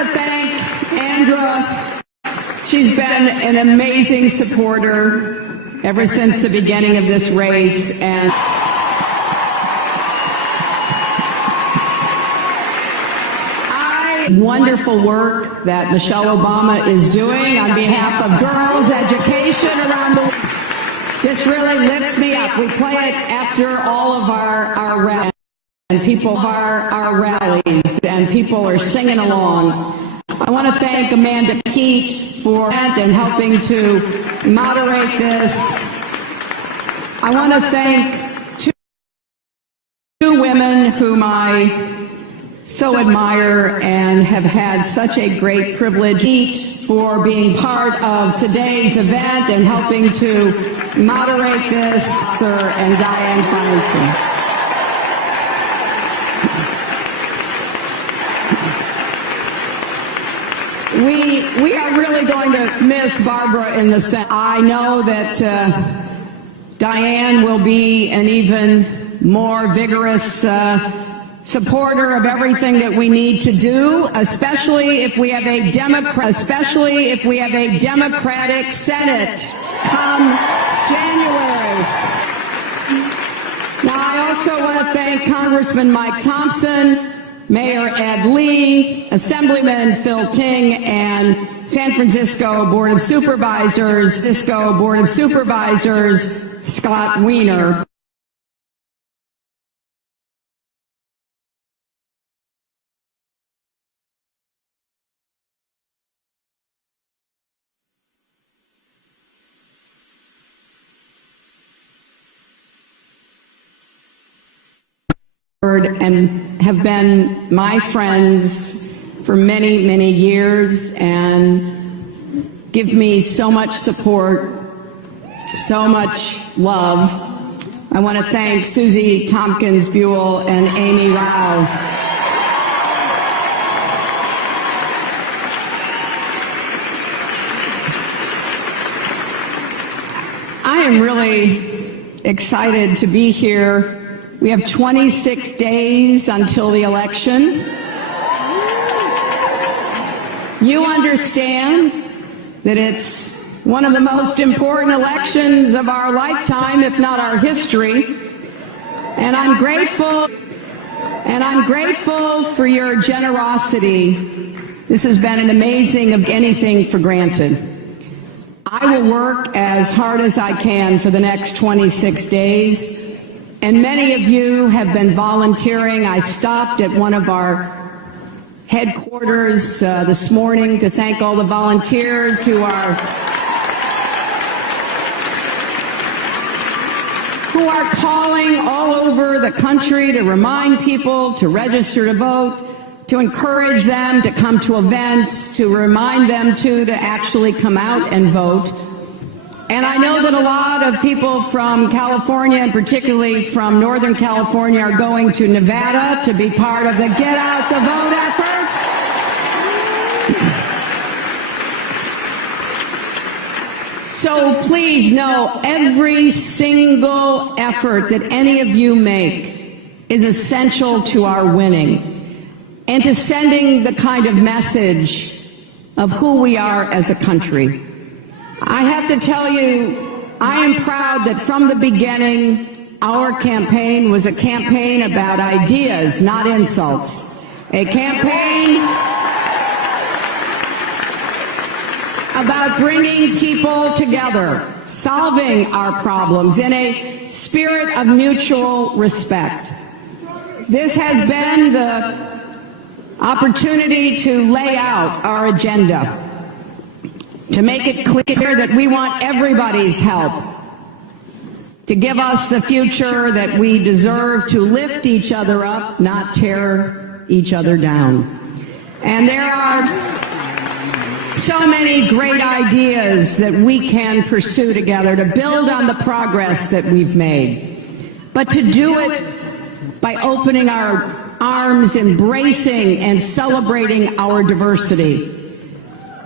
want to thank Andra. She's been an amazing supporter ever since the beginning of this race, and wonderful work that Michelle Obama is doing on behalf of girls' education around the world. Just really lifts me up. We play it after all of our rallies, and people our rallies, and people are singing along. I want to thank Amanda Peet for and helping to moderate this. I want to thank two women whom I so admire and have had such a great privilege, each for being part of today's event and helping to moderate this, Sir and Diane Farrington. We are really going to miss Barbara in the Senate. I know that Diane will be an even more vigorous supporter of everything that we need to do, especially if we have a Democratic Senate come January. Now, I also want to thank Congressman Mike Thompson, Mayor Ed Lee, Assemblyman Phil Ting, and San Francisco Board of Supervisors, Scott Wiener. And have been my friends for many, many years and give me so much support, so much love. I want to thank Susie Tompkins Buell and Amy Rao. I am really excited to be here. We have 26 days until the election. You understand that it's one of the most important elections of our lifetime, if not our history. And I'm grateful for your generosity. This has been an amazing of anything for granted. I will work as hard as I can for the next 26 days. And many of you have been volunteering. I stopped at one of our headquarters this morning to thank all the volunteers who are calling all over the country to remind people to register to vote, to encourage them to come to events, to remind them to actually come out and vote. And I know that a lot of people from California, and particularly from Northern California, are going to Nevada to be part of the Get Out the Vote effort. So please know, every single effort that any of you make is essential to our winning and to sending the kind of message of who we are as a country. I have to tell you, I am proud that from the beginning, our campaign was a campaign about ideas, not insults. A campaign about bringing people together, solving our problems in a spirit of mutual respect. This has been the opportunity to lay out our agenda, to make it clear that we want everybody's help, to give us the future that we deserve, to lift each other up, not tear each other down. And there are so many great ideas that we can pursue together to build on the progress that we've made, but to do it by opening our arms, embracing and celebrating our diversity.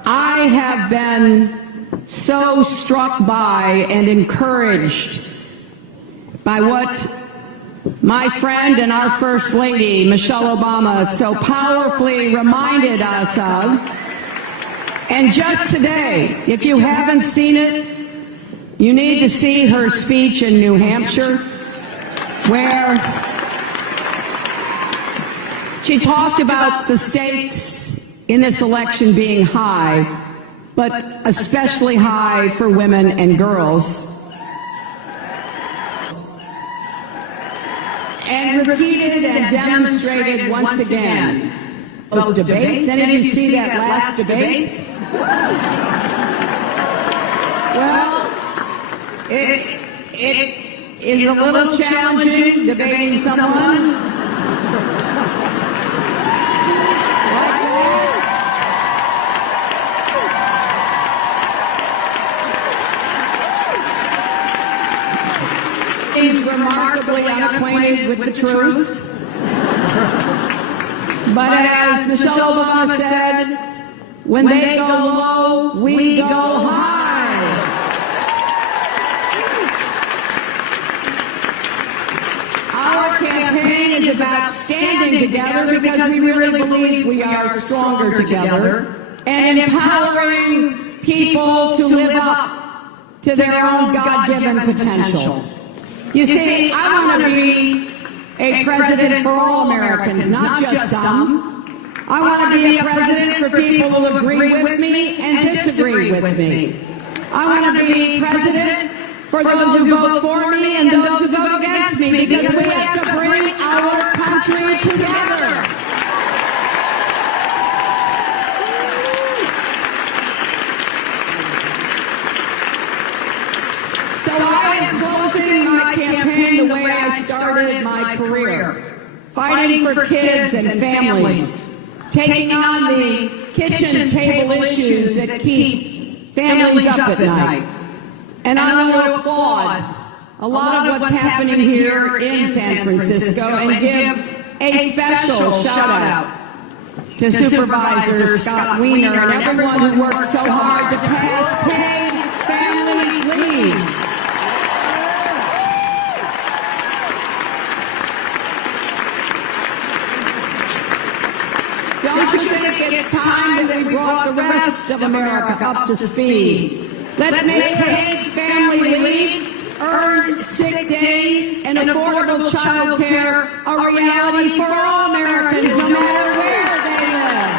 I have been so struck by and encouraged by what my friend and our First Lady, Michelle Obama, so powerfully reminded us of. And just today, if you haven't seen it, you need to see her speech in New Hampshire, where she talked about the stakes in this election being high, but especially high for women and girls. And repeated and demonstrated once again those debates. Any of you see that last debate? Well, it is a little challenging debating someone. He's remarkably unacquainted with the truth. But as Michelle Obama said, when they go low, we go high. Our campaign is about standing together because we really believe we are stronger together and empowering people to live up to their own God-given potential. You see, I want to be a president for all Americans, not just some. I want to be a president for people who agree with me and disagree with me. I want to be president for those who vote for me and those who vote against me, because we have to bring our country together. So I am closing my campaign the way I started my career, fighting for kids and families, taking on the kitchen table issues that keep families up at night. And I want to applaud a lot of what's happening here in San Francisco and give a special shout out to Supervisor Scott Wiener and everyone who worked so hard to pass paid family leave. Don't you think it's time that we brought the rest of America up to speed? Let's make paid family leave, earned sick days, and affordable child care a reality for all Americans, no matter where they live.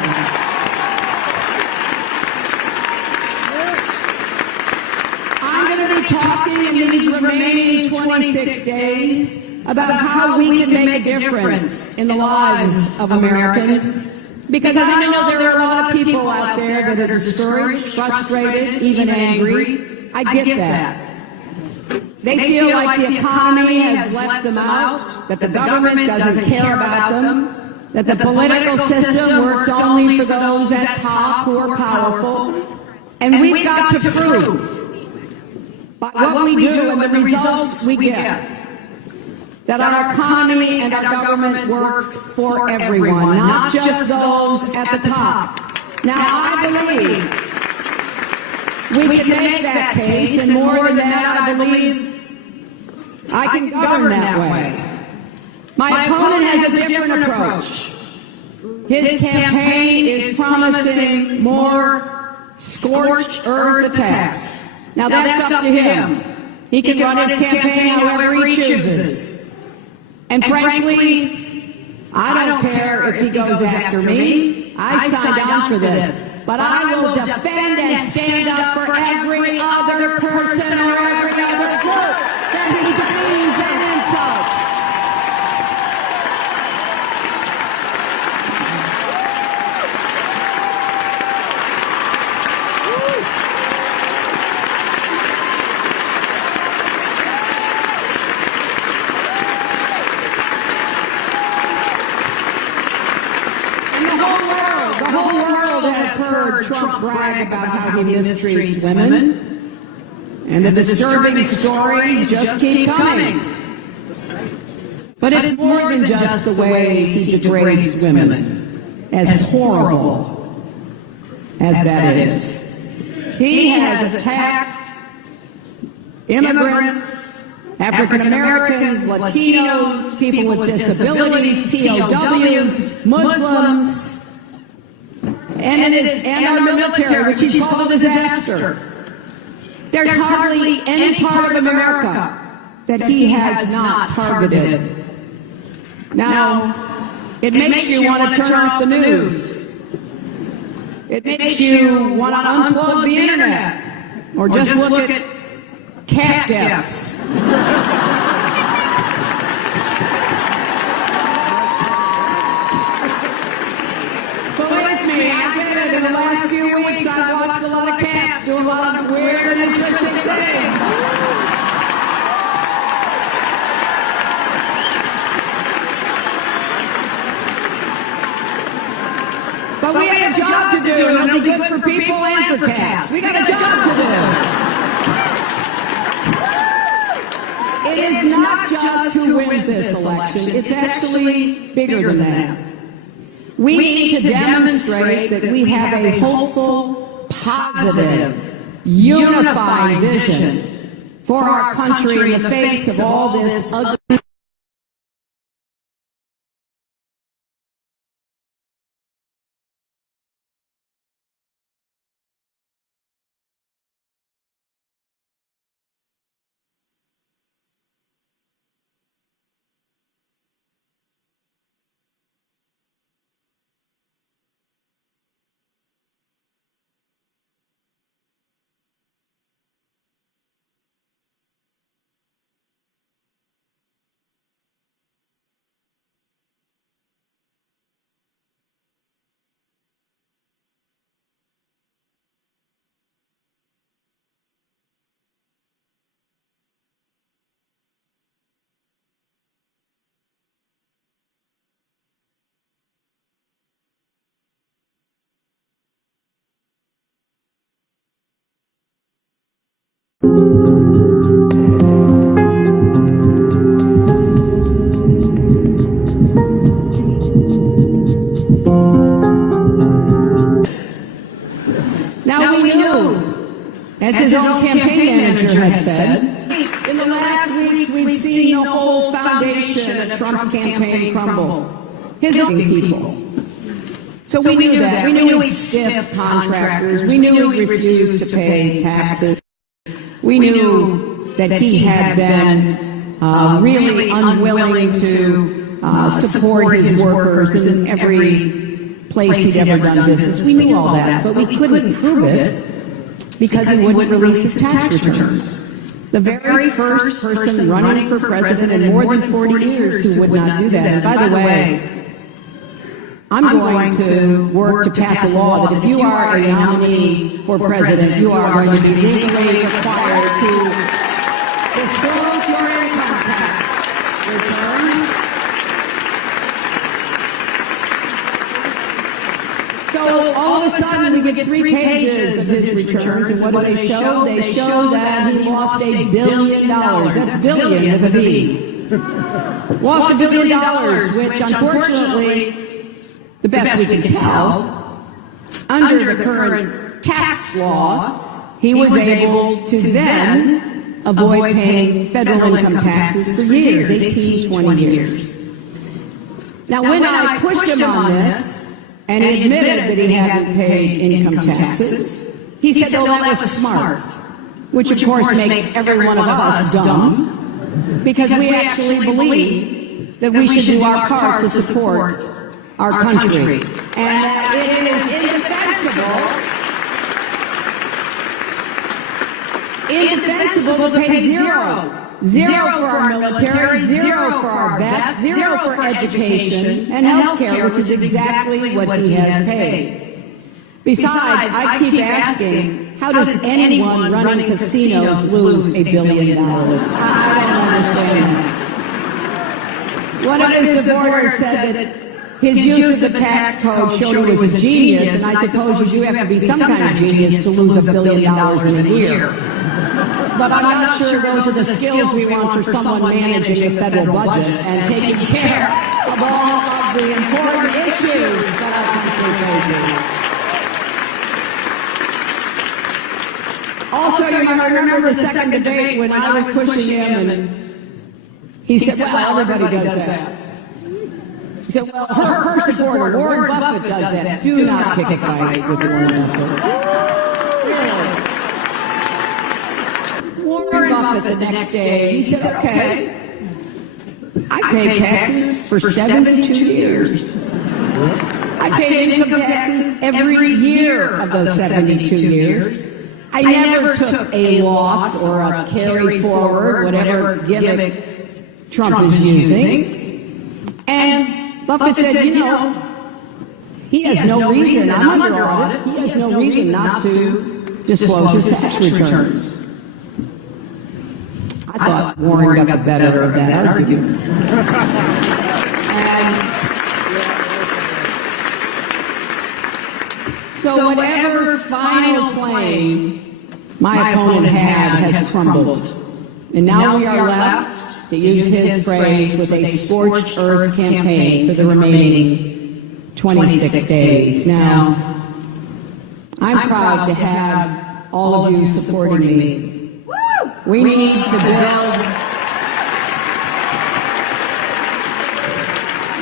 I'm going to be talking in these remaining 26 days about how we can make a difference in the lives of Americans. Because I know there are a lot of people out there that are discouraged, frustrated, even angry. I get that. They feel like the economy has left them out, that the government doesn't care about them, that the political system works only for those at top who are powerful. And we've got to prove by what we do and the results we get that our economy and our government works for everyone, not just those at the top. Now, I believe we can make that case, and more than that, I believe I can govern that way. My opponent has a different approach. His campaign is promising more scorched earth attacks. Now, that's up to him. He can run his campaign however he chooses. And frankly, I don't care if he goes after me. I signed on for this. But I will defend and stand up for every other person or every other group that he demeans and insults. Heard Trump brag about how he mistreats women, and the disturbing stories just keep coming. But it's more than just the way he degrades women, as horrible as that is. He has attacked immigrants, African Americans, Latinos, people with disabilities, POWs, Muslims, and our military, which he's called a disaster. There's hardly any part of America that he has not targeted. Now, it makes you want to turn off the news. It makes you want to unplug the internet, or just look at cat deaths. Believe me, I get it. In the last few weeks, I've watched a lot of cats do a lot of weird and interesting things. But we have a job to do, and it'll be good for people and for cats. We got a job to do. It is not just who wins this election. It's actually bigger than that. We need to demonstrate that we have a hopeful, positive, unified vision for our country in the face of all this ugly. Now we knew, as his own campaign manager had said, in the last weeks we've seen the whole foundation of Trump's campaign crumble. His own people. So we knew that. We knew he'd stiff contractors. We knew he'd refuse to pay taxes. We knew that he had been really unwilling to support his workers in every place he'd ever done business. We knew all that, but we couldn't prove it because he wouldn't release his tax returns. The very first person running for president in more than 40 years who would not do that. And by the way, I'm going to work to pass a law that if you are a nominee for president, you are going to be legally required to disclose your income tax return. So all of a sudden we get 3 pages of his returns, and what do they show? They show that he lost $1 billion. That's billion with a B. Lost $1 billion, which unfortunately, the best we can tell, under the current tax law, he was able to then avoid paying federal income taxes for years, 18, 20 years. Now, when I pushed him on this, and he admitted that he hadn't paid income taxes, he said, oh, that was smart, which of course makes every one of us dumb, because we actually believe that we should do our part to support our country, and that it is indefensible to pay zero for our military, zero for our vets, zero for education and health care, which is exactly what he has paid. Besides, I keep asking, how does anyone running casinos lose $1 billion? I don't understand that. One of his supporters said that his use of the tax code showed he was a genius, and I suppose you have to be some kind of genius to lose $1 billion in a year. But I'm not sure those are the skills we want for someone managing a federal budget and taking care of all of the important issues that our country faces. Also, you might remember the second debate when I was pushing him and He said, well, everybody does that. He said, well, her supporter, Warren Buffett, does that. Do not pick a fight with Warren Buffett. Warren Buffett the next day, he said, okay, I paid taxes for 72 years. I paid income taxes every year of those 72 years. I never took a loss or a carry forward, whatever gimmick Trump is using. And Buffett said, you know, he has no reason, I'm under audit, he has no reason not to disclose his tax returns. I thought Warren got the better of that argument. So whatever final claim my opponent had has crumbled. And now we are left, to use his phrase, with a scorched earth campaign for the remaining 26 days. Now, I'm proud to have all of you supporting me. We need to build.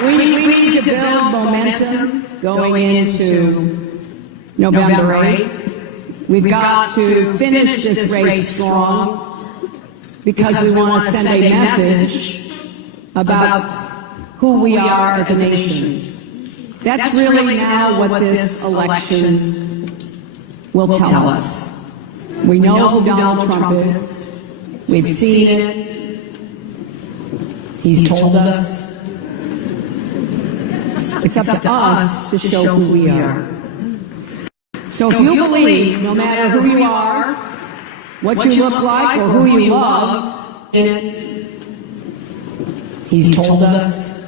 We need to build momentum going into November 8th. We've got to finish this race strong because we want to send a message about who we are as a nation. That's really now what this election will tell us. We know who Donald Trump is. We've seen it. He's told us. It's up to us to show who we are. So if you believe, no matter who you are, what you look like, or who you love, he's told us.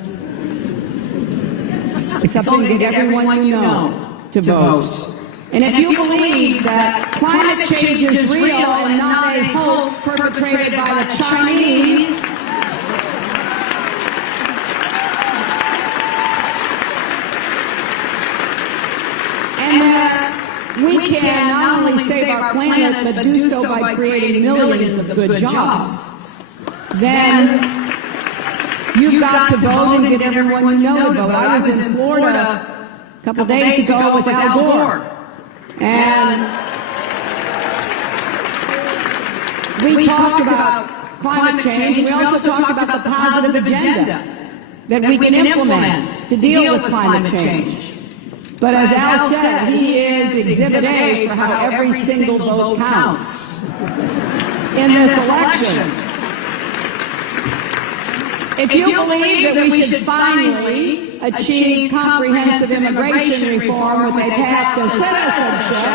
It's up to get everyone you know to vote. And if you believe that climate change is real and not a hoax perpetrated by the Chinese, and that we can not only save our planet, but do so by creating millions of good jobs, then you've got to vote and get everyone you know to vote. I was in Florida a couple days ago with Al Gore, and we talked about climate change. We also talked about the positive agenda that we can implement to deal with climate change. But as Al said, he is Exhibit A for how every single vote counts in this election. If you believe that we should finally achieve comprehensive immigration reform with a path to citizenship,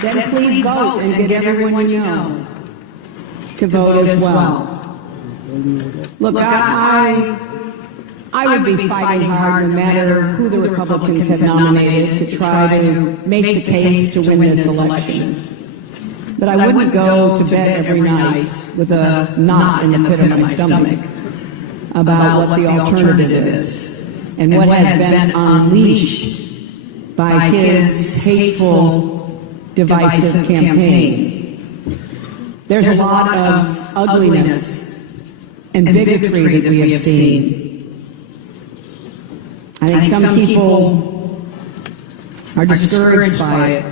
then please vote and get everyone you know to vote as well. Look, I would be fighting hard no matter who the Republicans have nominated to try to make the case to win this election. But I wouldn't go to bed every night with a knot in the pit of my stomach about what the alternative is and what has been unleashed by his hateful, divisive campaign. There's a lot of ugliness and bigotry that we have seen. I think some people are discouraged by it,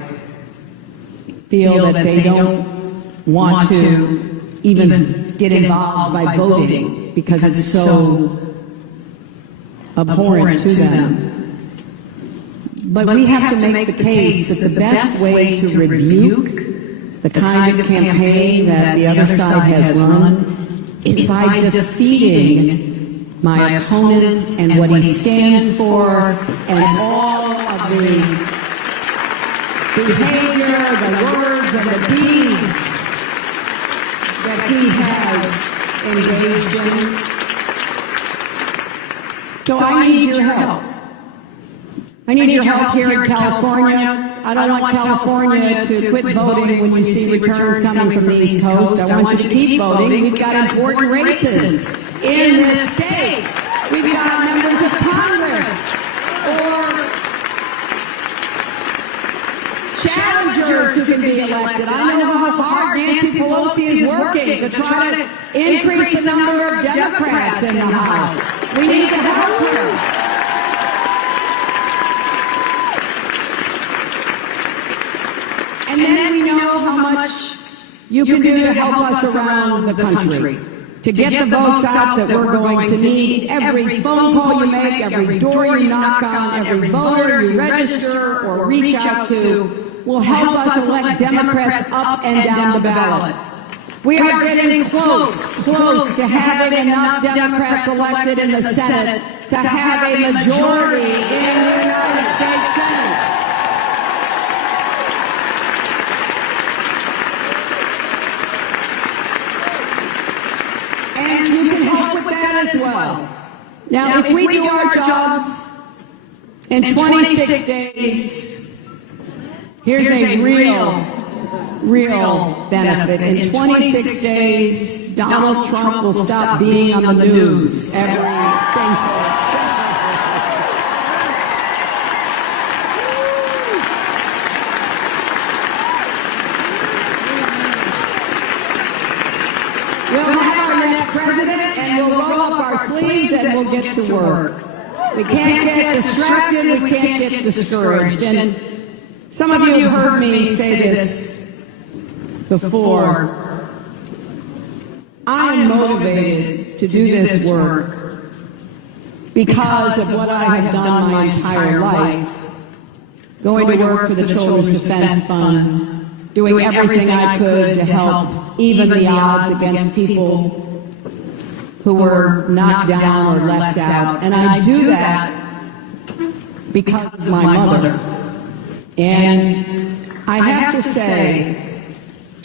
feel that they don't want to even get involved by voting because it's so abhorrent to them. But we have to make the case that the best way to rebuke the kind of campaign that the other side has run is by defeating my opponent and what he stands for and all of the behavior, the words, and the deeds that he has engaged in. So I need your help. I need your help here in California. I don't want California to quit voting when you see returns coming from the East Coast. I want you to keep voting. We've got important races in this state. We've got members of Congress or challengers elected, I know how hard Nancy Pelosi is working to try to increase the number of Democrats in the House. We need the help here. And then we know how much you can do to help us around the country, to get the votes out that we're going to need. Every phone call you make, every door you knock on, every voter you register or reach out to will help us elect Democrats up and down the ballot. We are getting close to having enough Democrats elected in the Senate to have a majority in the United States Senate. And you can help with that as well. Now, if we do our jobs in 26 days, here's a real benefit. In 26 days, Donald Trump will stop being on the news every single day. We'll have our next president, and we'll roll up our sleeves and we'll get to work. We can't get distracted, we can't get discouraged. And some of you have heard me say this before. I'm motivated to do this work because of what I have done my entire life, going to work for the Children's Defense Fund, doing everything I could to help even the odds against people who were knocked down or left out. And I do that because of my mother. And I have to say,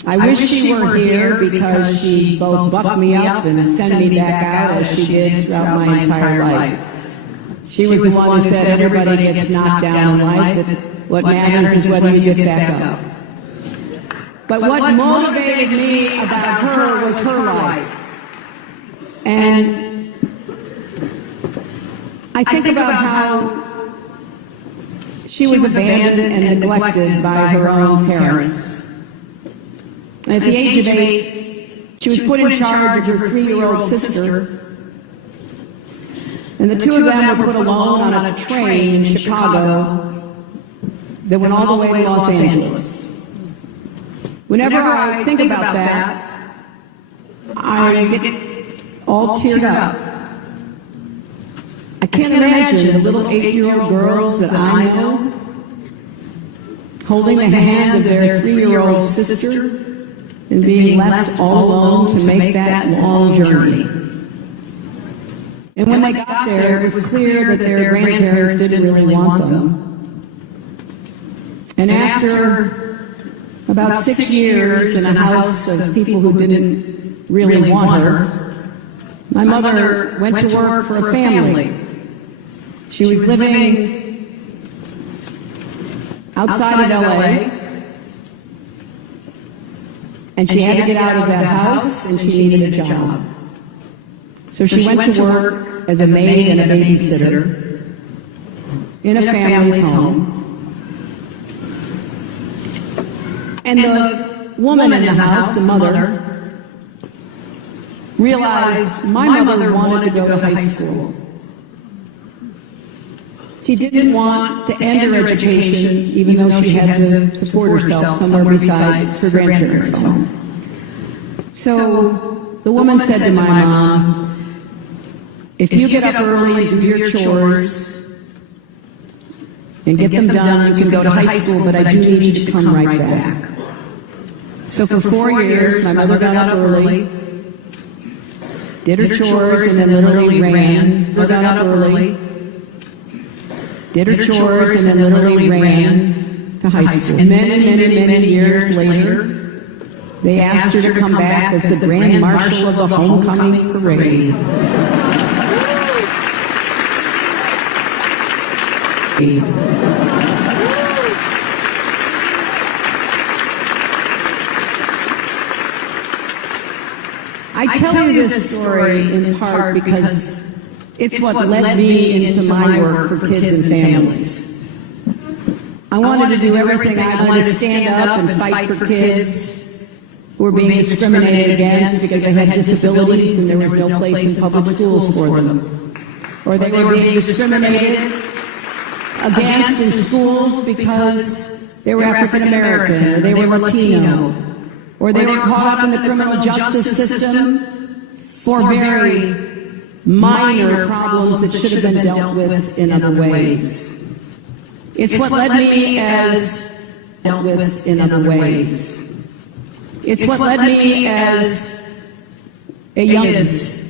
I wish she were here because she both bucked me up and sent me back out as she did throughout my entire life. She was the one who said everybody gets knocked down in life. What matters is whether you get back up. But what motivated me about her was her life. And I think about how she was abandoned and neglected by her own parents. And at the age of 8, she was put in charge of her 3-year-old sister. And the two of them were put alone on a train in Chicago that went all the way to Los Angeles. Whenever I think about that, I get all teared up. I can't imagine the little 8-year-old girls that I know holding the hand of their 3-year-old sister and being left all alone to make that long journey. And when they got there, it was clear that their grandparents didn't really want them. And after about 6 years in a house of people who didn't really want her, my mother went to work for a family. She was living outside of LA, and she had to get out of that house, and she needed a job. So she went to work as a maid and a babysitter in a family's home. And the woman in the house, the mother, realized my mother wanted to go to high school. She didn't want to end her education, even though she had to support herself somewhere besides her grandparents' home. So the woman said to my mom, if you get up early and do your chores and get them done, you can go to high school, but I do need you to come right back. So for 4 years, my mother got up early, did her chores, and then literally ran. Got up early, did her chores, and then literally ran to high school. And many years later, they asked her to come back as the Grand Marshal of the Homecoming Parade. I tell you this story in part because it's what led me into my work for kids and families. I wanted to do everything. I wanted to stand up and fight for kids who were being discriminated against because they had disabilities and there was no place in public schools for them. Or they were being discriminated against in schools because they were African American, or they were Latino, or they were caught up in the criminal justice system for very minor problems that should have been dealt with in other ways. It's what led me as dealt with in other ways. It's what led me as a youngest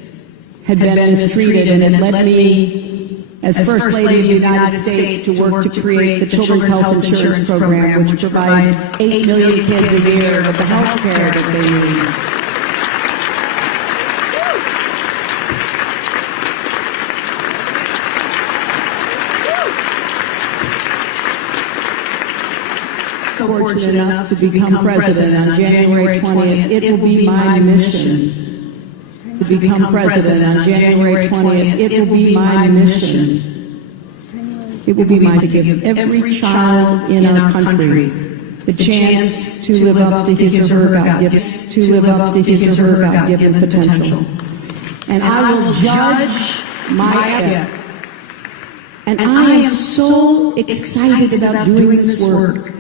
had been mistreated, and it led me as First Lady of the United States to work to create the Children's Health Insurance Program, which provides 8 million kids a year with the health care that they need. Fortunate enough to become president on January 20th, it will be my mission to become president on January 20th. It will be my mission. It will be mine to give every child in our country the chance to live up to his or her God-given potential. And I will judge my ethic. And I am so excited about doing this work.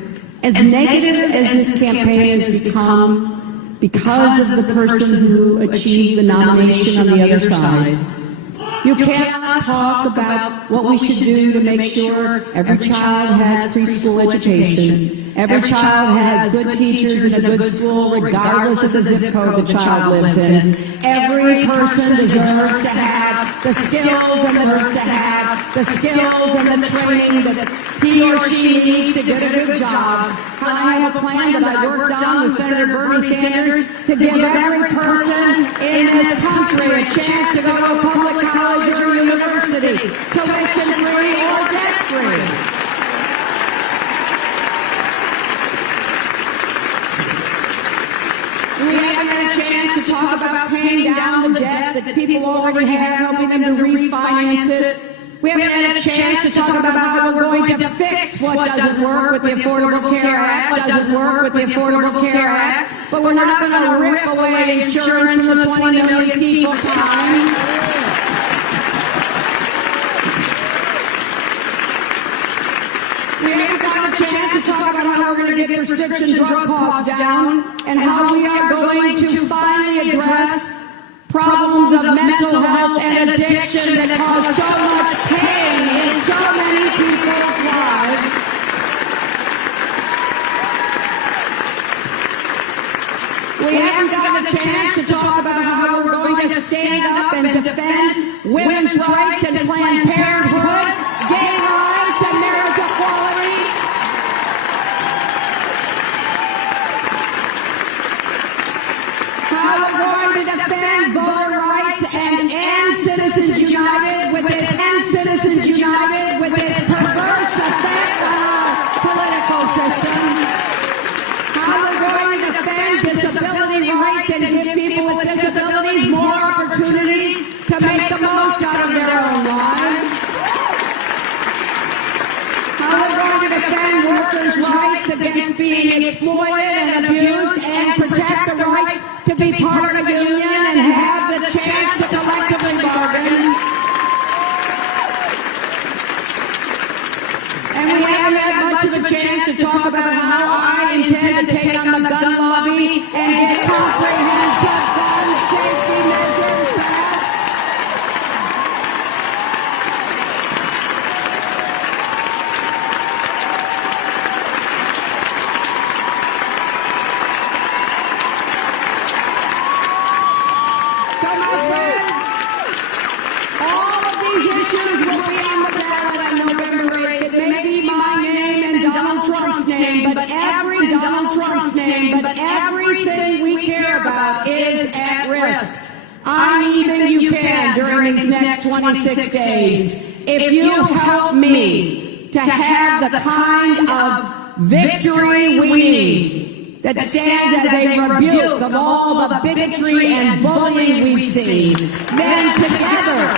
As negative as this campaign has become because of the person who achieved the nomination on the other side, you cannot talk about what we should do to make sure every child has preschool education, every child has good teachers in a good school regardless of the zip code the child lives in. Every person deserves to have the skills and deserves to have the skills and the training that he or she needs to do a good job. And I have a plan that I worked on with Senator Bernie Sanders to give every person in this country a chance to go to a public college or university, tuition-free or debt-free. We haven't had a chance to talk about paying down the debt that people already have, helping them to refinance it. We haven't had a chance to talk about how we're going to fix what doesn't work with the Affordable Care Act, but we're not going to rip away insurance from the 20 million people time. We haven't got a chance to talk about how we're going to get prescription drug costs down and how we are going to finally address problems of mental health and addiction that cause so much pain in so many people's lives. We haven't gotten a chance to talk about how we're going to stand up and defend women's rights and Planned Parenthood, gay rights and marriage equality. How we're going to defend voter rights and end Citizens United with its perverse effect on our political system. How we're going to defend disability rights and give people with disabilities more opportunities to make the most out of their own lives. How we're going to defend workers' rights against being exploited and abused and protect the right to be part of a union and have the chance to collectively bargain. And we haven't had much of a chance to talk about how I intend to take on the gun lobby and get comprehensive gun safety measures passed. So my friends, all of these issues will be on the ballot on November 8th. It may be my name and Donald Trump's name, but everything we care about is at risk. I need anything you can during these next 26 days. If you help me to have the kind of victory we need that stands as a rebuke of all the bigotry and bullying we've seen, then together